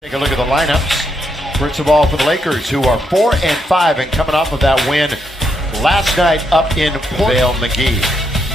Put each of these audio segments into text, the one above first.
Take a look at the lineups. First of all, for the Lakers, who are 4-5 and coming off of that win last night up in Vale McGee.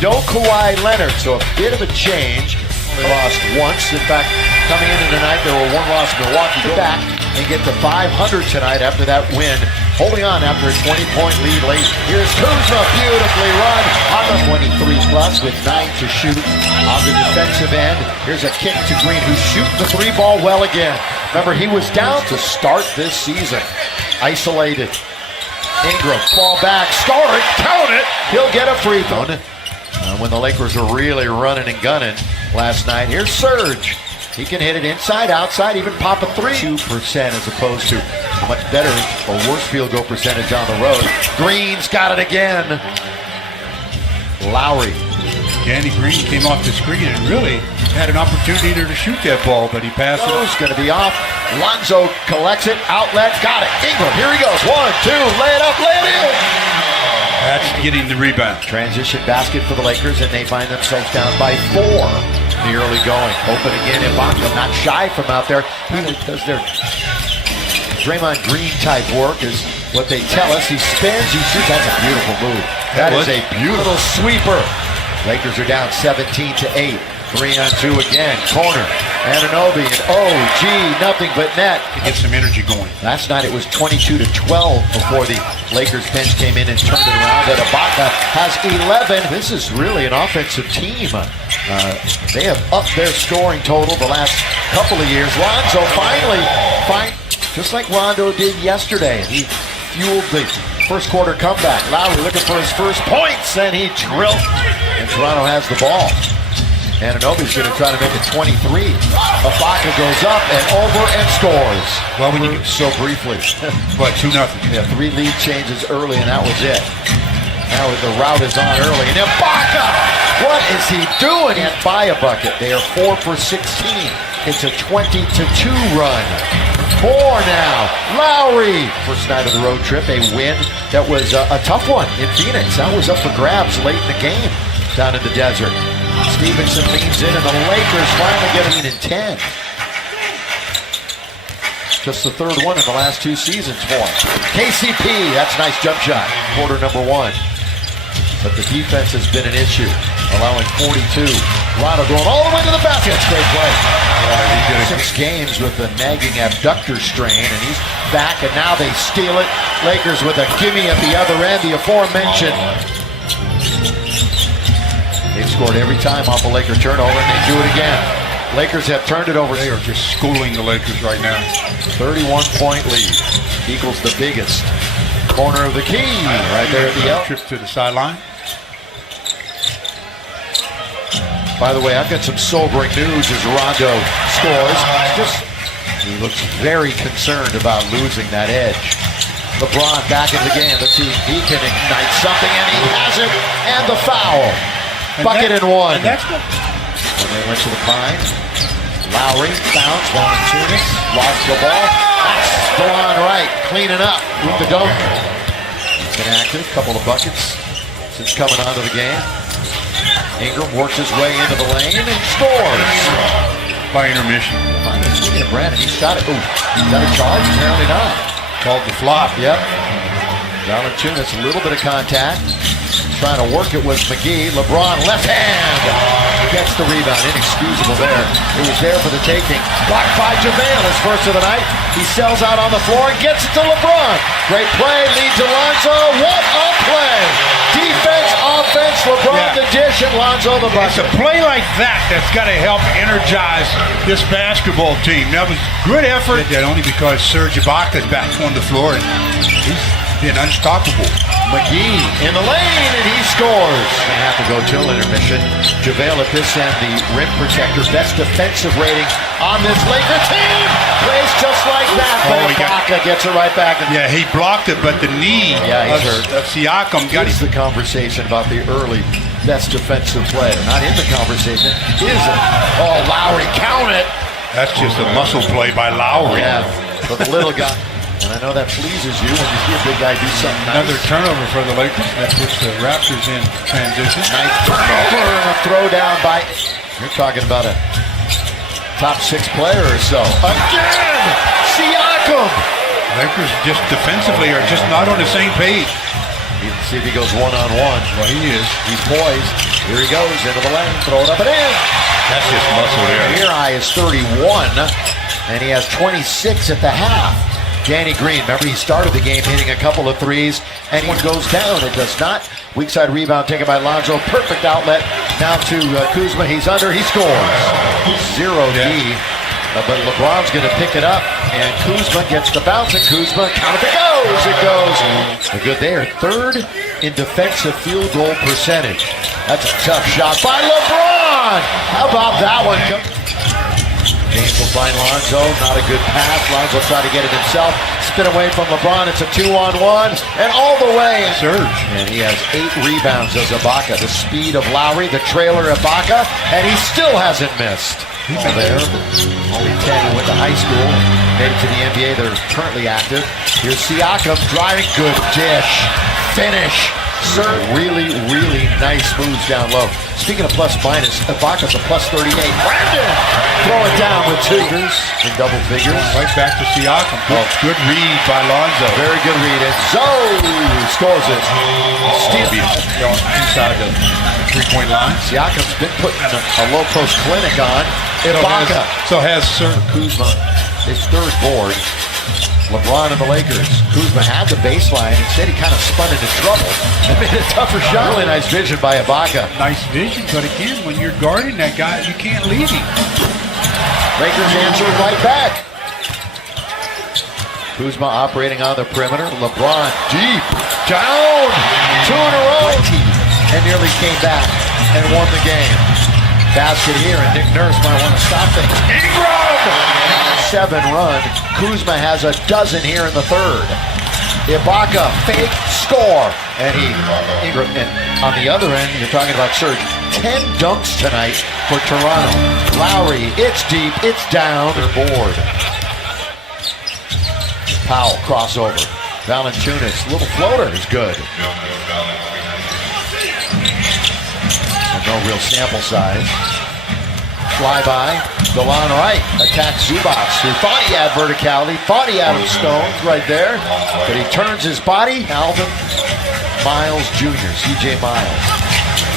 No Kawhi Leonard, so a bit of a change. They lost once. In fact, coming into tonight, there were one loss. Milwaukee back and get to 500 tonight after that win. Holding on after a 20-point lead late. Here's Kuzma, beautifully run on the 23 plus with 9 to shoot on the defensive end. Here's a kick to Green, who's shooting the three ball well again. Remember, he was down to start this season. Isolated. Ingram, fall back, score it, count it. He'll get a free throw. When the Lakers were really running and gunning last night, here's Serge. He can hit it inside, outside, even pop a 2% as opposed to a much better or worse field goal percentage on the road. Green's got it again. Lowry. Danny Green came off the screen and really had an opportunity to shoot that ball, but he passed it. It's going to be off. Lonzo collects it, outlet, got it. Ingram, here he goes. 1, 2, lay it up, lay it in. That's getting the rebound. Transition basket for the Lakers, and they find themselves down by 4 in the early going. Open again, Ibaka not shy from out there. Because their Draymond Green type work is what they tell us. He spins, he shoots. That's a beautiful move. That is a beautiful sweeper. Lakers are down 17-8. 3-on-2 again. Corner. Anunoby and nothing but net. To get some energy going. Last night it was 22-12 before the Lakers bench came in and turned it around. And Ibaka has 11. This is really an offensive team. They have upped their scoring total the last couple of years. Lonzo finally, just like Rondo did yesterday. He fueled the first quarter comeback. Lowry looking for his first points, and he drilled. And Toronto has the ball. Anunoby's going to try to make it 23. Ibaka goes up and over and scores. Well, when you so briefly. But 2-0. Yeah, 3 lead changes early, and that was it. Now the route is on early, and Ibaka! What is he doing? And by a bucket. They are 4 for 16. It's a 20-2 run. 4 now. Lowry. First night of the road trip, a win that was a tough one in Phoenix. That was up for grabs late in the game down in the desert. Stevenson leans in, and the Lakers finally get a lead in 10. Just the third one in the last 2 seasons for him. KCP, that's a nice jump shot. Quarter number 1. But the defense has been an issue, allowing 42. Rondo going all the way to the basket. That's great play. He did 6 games with a nagging abductor strain, and he's back, and now they steal it. Lakers with a gimme at the other end, the aforementioned. They've scored every time off a Laker turnover, and they do it again. Lakers have turned it over. They are just schooling the Lakers right now. 31-point lead equals the biggest corner of the key right there at the L. Trip to the sideline. By the way, I've got some sobering news as Rondo scores. He looks very concerned about losing that edge. LeBron back in the game. Let's see if he can ignite something, and he has it. And the foul. Bucket and 1. And they went to the Pines. Lowry, bounce, Valanciunas, lost the ball. That's DeLon Wright cleaning up with the dunk. He's been active, couple of buckets since coming onto the game. Ingram works his way into the lane and scores. By intermission. Speaking of Brandon, he shot it. Ooh, is that a charge? Apparently not. Called the flop. Yep. Valanciunas, a little bit of contact. Trying to work it was McGee. LeBron, left hand. Gets the rebound. Inexcusable there. It was there for the taking. Blocked by JaVale, his first of the night. He sells out on the floor and gets it to LeBron. Great play, leads to Lonzo. What a play! Defense, offense, LeBron the dish, and Lonzo the bucket. It's a play like that that's got to help energize this basketball team. That was good effort. That only because Serge Ibaka is back on the floor and he's been unstoppable. McGee in the lane, and he scores. They have to go till intermission. JaVale at this end, the rim protector, best defensive rating on this Laker team. Plays just like that, but Ibaka gets it right back. Yeah, he blocked it, but the knee of Siakam got the conversation about the early best defensive player. Not in the conversation, is it? Oh, Lowry, count it. That's just a muscle play by Lowry. Yeah, but the little guy. And I know that pleases you when you see a big guy do something nice. Another turnover for the Lakers. That puts the Raptors in transition. Nice turnover and a throw down by... You're talking about a top 6 player or so. Again! Lakers just defensively are just not on the same page. Let's see if he goes one-on-one. Well, he is. He's poised. Here he goes into the lane. Throw it up and in. That's just muscle there. Career high is 31, and he has 26 at the half. Danny Green, remember he started the game hitting a couple of threes, and one goes down. It does not. Weak side rebound taken by Lonzo. Perfect outlet. Now to Kuzma. He's under. He scores. 0D. But LeBron's going to pick it up, and Kuzma gets the bounce, and Kuzma, count it goes! It goes. Good there. Third in defensive field goal percentage. That's a tough shot by LeBron! How about that one? James will find Lonzo. Not a good pass. Lonzo try to get it himself. Spin away from LeBron. It's a 2-on-1, and all the way. Surge. And he has 8 rebounds as Ibaka. The speed of Lowry, the trailer Ibaka, and he still hasn't missed. He's there. Only 10 who went to high school. Made it to the NBA. They're currently active. Here's Siakam driving. Good dish. Finish. Sir, really, really nice moves down low. Speaking of plus minus, Ibaka's a plus 38. Brandon! Throw it down with 2 in double figures. Right back to Siakam. Good read by Lonzo. Very good read. And Zoe scores it. Steve Inside the three-point line. Siakam's been putting a low post clinic on. Ibaka. So has Sir Kuzma, his third board. LeBron and the Lakers. Kuzma had the baseline. Instead, he kind of spun into trouble and made a tougher shot. Really nice vision by Ibaka. Nice vision, but again, when you're guarding that guy, you can't leave him. Lakers answer right back. Kuzma operating on the perimeter. LeBron deep. Down. 2 in a row. And nearly came back and won the game. Basket here, and Nick Nurse might want to stop things. Ingram! 7 run. Kuzma has a dozen here in the third. Ibaka, fake, score. And Ingram, and on the other end, you're talking about Serge. 10 dunks tonight for Toronto. Lowry, it's deep, it's down. They're bored. Powell, crossover. Valanciunas, little floater is good. No real sample size. Flyby. Delon Wright attacks Zubac, who thought he had verticality, thought he had him stoned right there, but he turns his body. Alvin Miles Jr., CJ Miles.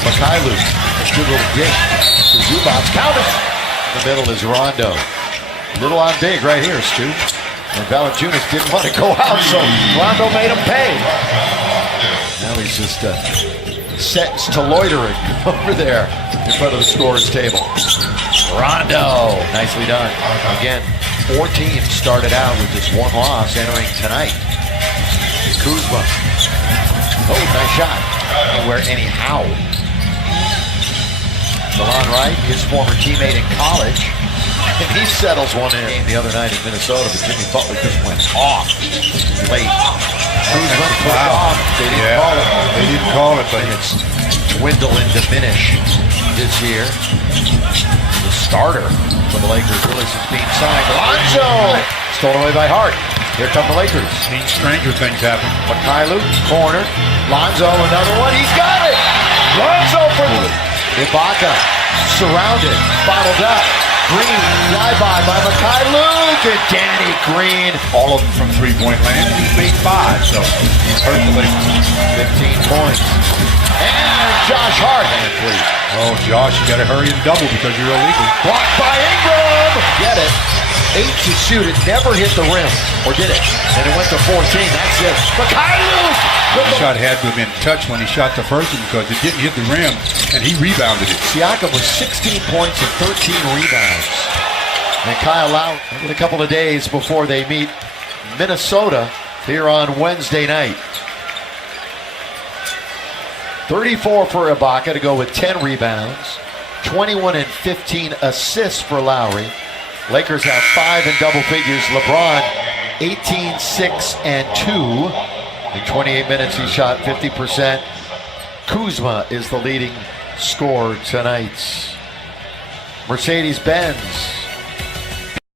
Mikhailuk, a good little dish to Zubac. Count it! In the middle is Rondo. Little on big right here, Stu. And Valanciunas didn't want to go out, so Rondo made him pay. Now he's just sentenced to loitering over there in front of the scorer's table. Rondo, nicely done. Again, 4 teams started out with just 1 loss entering tonight. Kuzma. Oh, nice shot. Anywhere, anyhow. Delon Wright, his former teammate in college. And he settles one in the other night in Minnesota, but Jimmy Butler just went off late. Kuzma put it off. They didn't call it. They didn't call it, but it's dwindle and diminish this year. The starter for the Lakers really since being signed. Lonzo! Stolen away by Hart. Here come the Lakers. Seen stranger things happen. Mikhailuk, corner. Lonzo, another one. He's got it! Lonzo for the Ibaka. Surrounded. Bottled up. Green, flyby by Mikhailuk, and Danny Green. All of them from three-point land. He made 5, so he's hurt the Lakers. 15 points. And Josh Hart. Oh, Josh, you got to hurry and double because you're illegal. Blocked by Ingram. Get it. 8 to shoot. It never hit the rim. Or did it? And it went to 14. That's it. Mikhailuk. The shot had to have been touched when he shot the first one because it didn't hit the rim, and he rebounded it. Siakam with 16 points and 13 rebounds. And Kyle Lowry in a couple of days before they meet Minnesota here on Wednesday night. 34 for Ibaka to go with 10 rebounds. 21 and 15 assists for Lowry. Lakers have 5 in double figures. LeBron 18, 6, and 2. In 28 minutes, he shot 50%. Kuzma is the leading scorer tonight. Mercedes-Benz